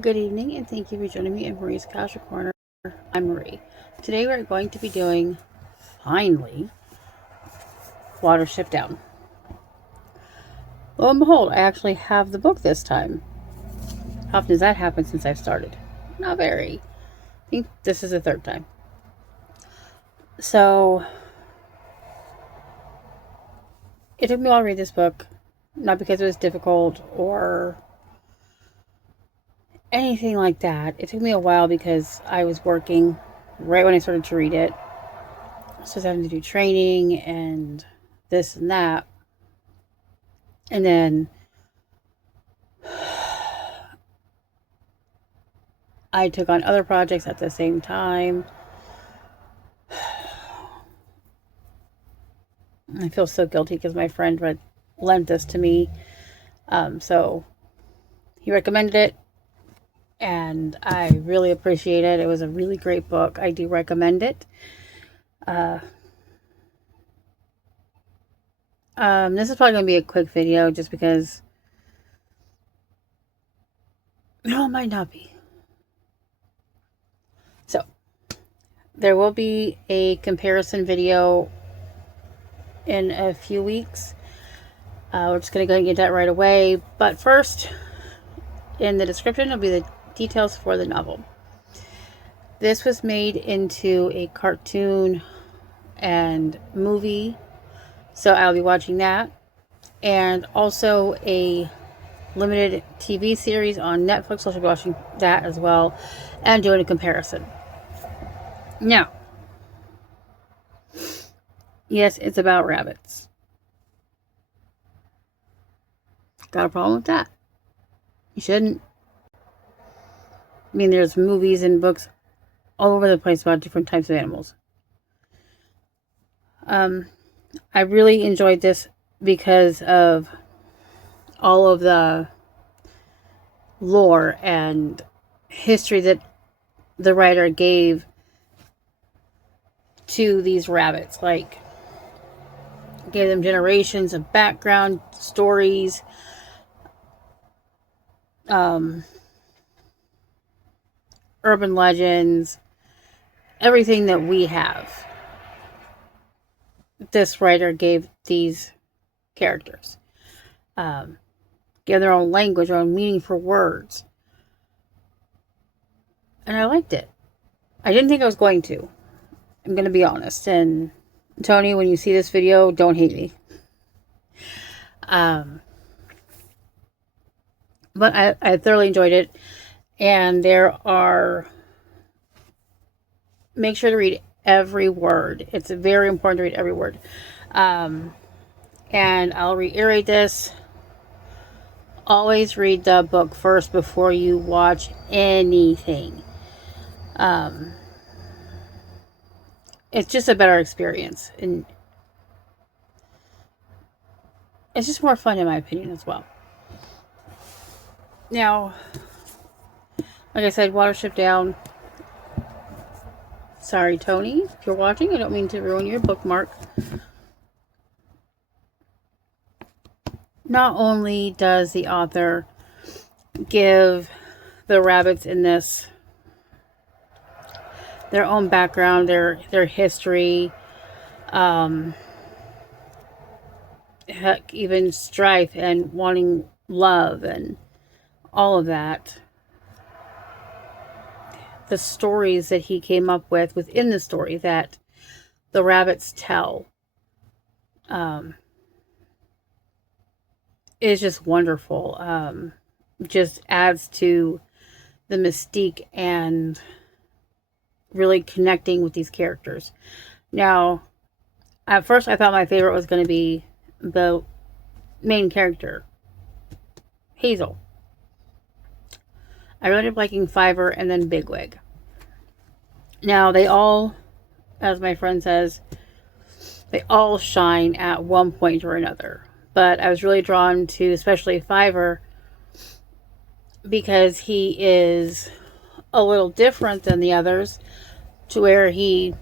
Good evening, and thank you for joining me in Marie's Casual Corner. I'm Marie. Today we're going to be doing, finally, Watership Down. Lo and behold, I actually have the book this time. How often does that happen since I've started? Not very. I think this is the third time. So, it took me a while to read this book. Not because it was difficult or anything like that. It took me a while because I was working right when I started to read it. So I was having to do training and this and that. And then I took on other projects at the same time. I feel so guilty because my friend lent this to me. So he recommended it, and I really appreciate it. It was a really great book. I do recommend it. This is probably going to be a quick video just because, no, it might not be. So, there will be a comparison video in a few weeks. We're just going to go and get that right away. But first, in the description will be the details for the novel. This was made into a cartoon and movie, so I'll be watching that. And also a limited TV series on Netflix, so I'll be watching that as well and doing a comparison. Now, yes, it's about rabbits. Got a problem with that? You shouldn't. I mean, there's movies and books all over the place about different types of animals. I really enjoyed this because of all of the lore and history that the writer gave to these rabbits. Like, gave them generations of background stories, urban legends, everything that we have. This writer gave these characters. Gave their own language, their own meaning for words. And I liked it. I didn't think I was going to. I'm going to be honest. And Tony, when you see this video, don't hate me. But I thoroughly enjoyed it. And make sure to read every word. It's very important to read every word. And I'll reiterate this. Always read the book first before you watch anything. It's just a better experience. And it's just more fun in my opinion as well. Now, like I said, Watership Down. Sorry, Tony, if you're watching, I don't mean to ruin your bookmark. Not only does the author give the rabbits in this their own background, their history, heck, even strife and wanting love and all of that. The stories that he came up with within the story that the rabbits tell is just wonderful. Just adds to the mystique and really connecting with these characters. Now, at first I thought my favorite was going to be the main character, Hazel. I really ended up liking Fiver and then Bigwig. Now, they all, as my friend says, they all shine at one point or another. But I was really drawn to especially Fiver because he is a little different than the others, to where he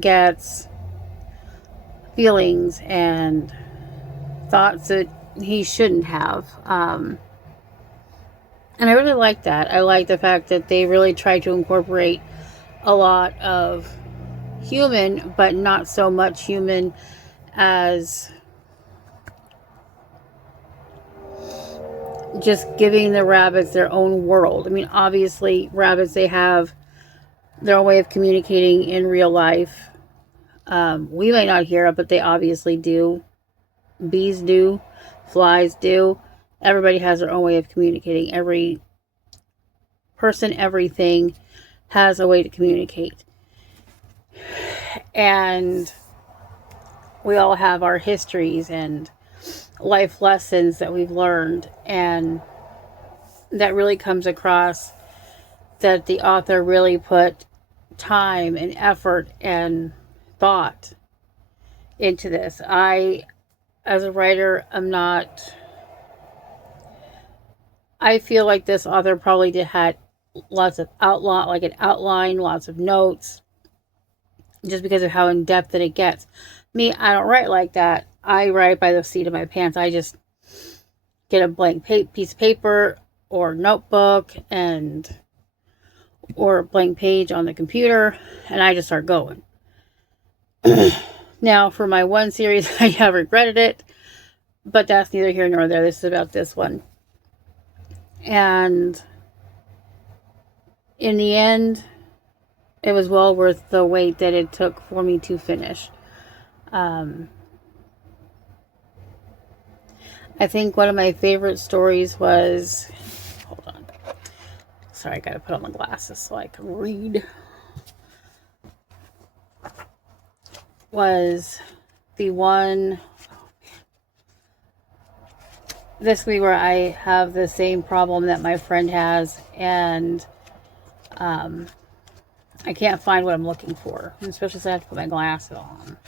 gets feelings and thoughts that he shouldn't have. And I really like that. I like the fact that they really try to incorporate a lot of human, but not so much human as just giving the rabbits their own world. I mean, obviously, rabbits, they have their own way of communicating in real life. We might not hear it, but they obviously do. Bees do. Flies do. Everybody has their own way of communicating. Every person, everything has a way to communicate. And we all have our histories and life lessons that we've learned, and that really comes across that the author really put time and effort and thought into this. I, as a writer, I feel like this author probably had lots of outline, lots of notes, just because of how in depth that it gets. Me, I don't write like that. I write by the seat of my pants. I just get a blank piece of paper or notebook or a blank page on the computer, and I just start going. Now, for my one series, I have regretted it, but that's neither here nor there. This is about this one. And in the end, it was well worth the wait that it took for me to finish. I think one of my favorite stories was, hold on, sorry, I gotta put on my glasses so I can read, was the one, this week, where I have the same problem that my friend has, and I can't find what I'm looking for, especially since I have to put my glasses on.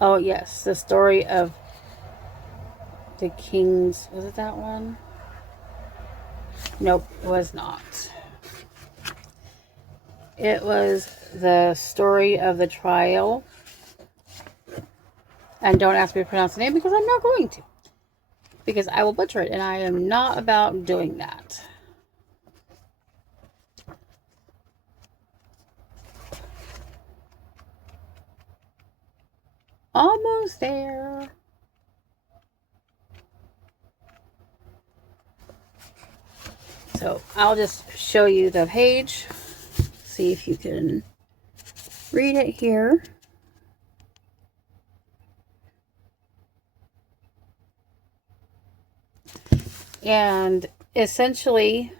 Oh yes, the story of the kings. Was it that one? Nope, it was not. It was the story of the trial. And don't ask me to pronounce the name, because I'm not going to. Because I will butcher it, and I am not about doing that. Almost there. So I'll just show you the page. See if you can read it here. And essentially,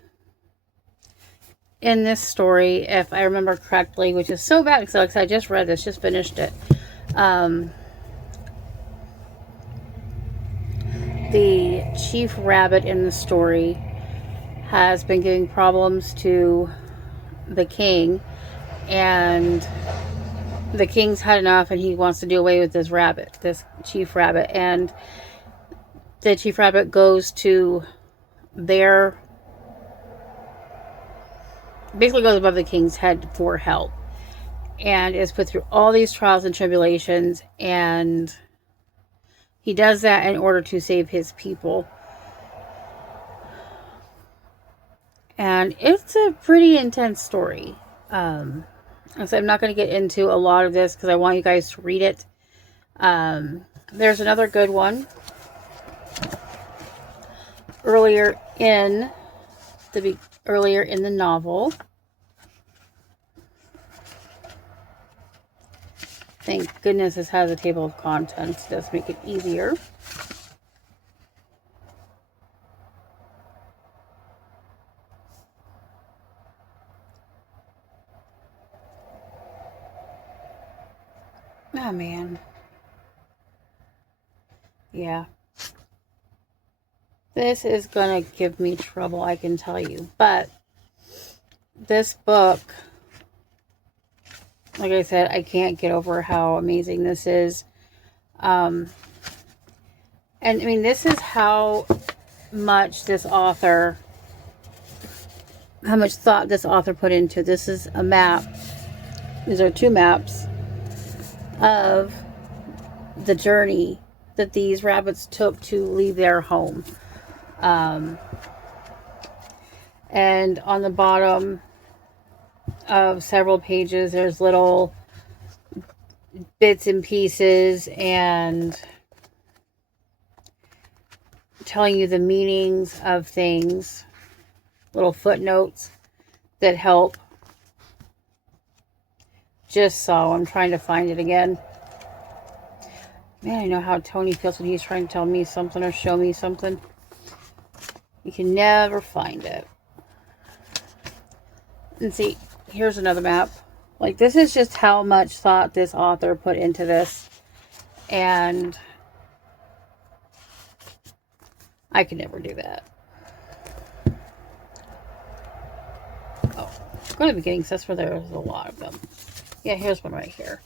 in this story, if I remember correctly, which is so bad because I just read this, just finished it. The chief rabbit in the story has been giving problems to the king, and the king's had enough, and he wants to do away with this rabbit, this chief rabbit. And the chief rabbit goes to basically goes above the king's head for help, and is put through all these trials and tribulations, and he does that in order to save his people. And it's a pretty intense story. So I'm not going to get into a lot of this because I want you guys to read it. There's another good one earlier in the novel. Thank goodness this has a table of contents. It does make it easier. Oh, man. Yeah. This is going to give me trouble, I can tell you. But this book, like I said, I can't get over how amazing this is. And I mean, this is how much this author how much thought this author put into it. This is a map. These are 2 maps of the journey that these rabbits took to leave their home. And on the bottom of several pages, there's little bits and pieces and telling you the meanings of things, little footnotes that help. Just so I'm trying to find it again. Man, I know how Tony feels when he's trying to tell me something or show me something. You can never find it. And see, here's another map. Like, this is just how much thought this author put into this. And I could never do that. Oh, go to the beginning, so that's where there's a lot of them. Yeah, here's one right here.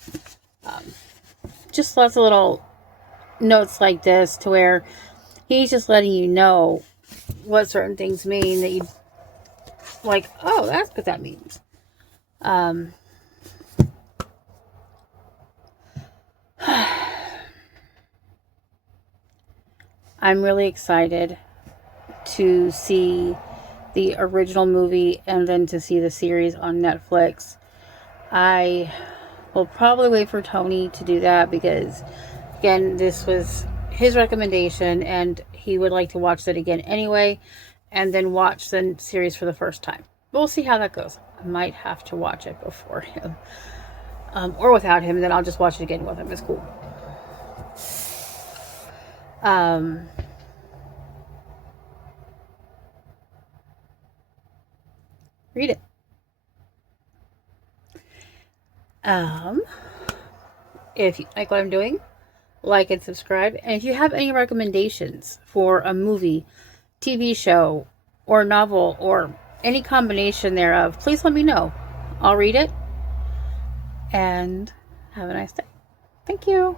Just lots of little notes like this to where he's just letting you know what certain things mean that you like, oh, that's what that means. I'm really excited to see the original movie and then to see the series on Netflix. I will probably wait for Tony to do that because, again, this was his recommendation and he would like to watch that again anyway and then watch the series for the first time. But we'll see how that goes. I might have to watch it before him. Or without him, then I'll just watch it again with him. It's cool. Read it. If you like what I'm doing, like and subscribe. And if you have any recommendations for a movie, TV show, or novel, or any combination thereof, please let me know. I'll read it. And have a nice day. Thank you.